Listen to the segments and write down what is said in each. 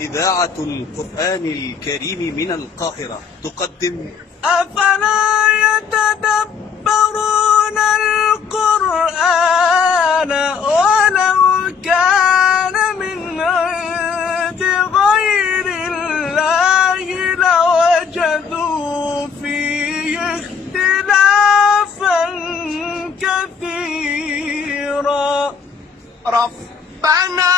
إذاعة القرآن الكريم من القاهرة تقدم أفلا يتدبرون القرآن ولو كان من عند غير الله لوجدوا فيه اختلافا كثيرا ربنا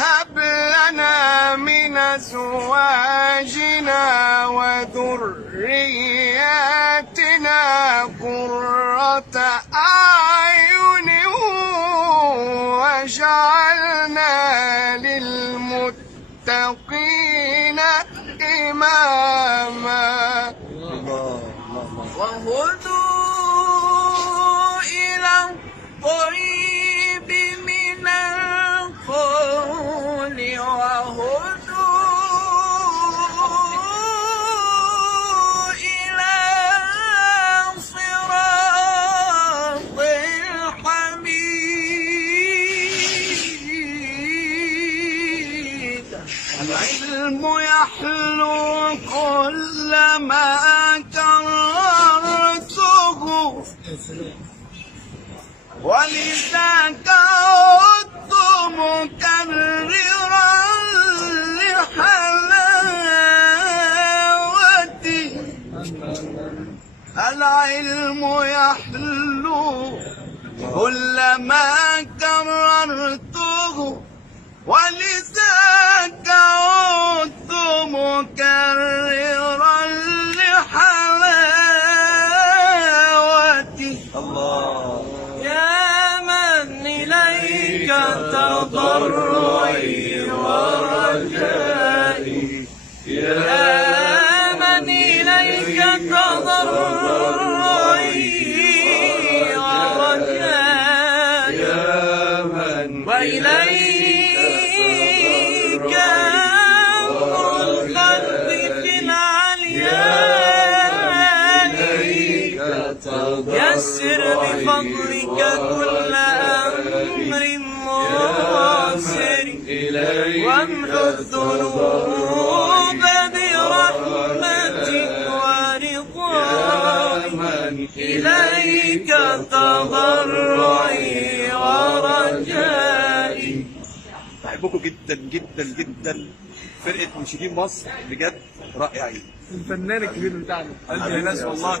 هب لنا من أزواجنا وذرياتنا قرة أعين واجعلنا للمتقين إماما وهدوا إلى الطيب من القول وهدوا إلى صراط الحميد العلم يحلو كل ما كررته ولذاك عدت مكررا لحلاوتي العلم يحلو كل ما كررته ولذاك عدت مكررا لحلاوتي الله. يا من إليك تضرعي ورجائي يا من إليك تضرعي ورجائي وإليك الخلق في العلياء يسر بفضلك كل أمر معسر وامحو الذنوب برحمتك ورضوانك إليك تضرعي ورجائي. بحبكم جدا جدا جدا. فرقة منشدين مصر بجد رائعين. الفنان الكبير بتاعنا قلبي يا ناس والله.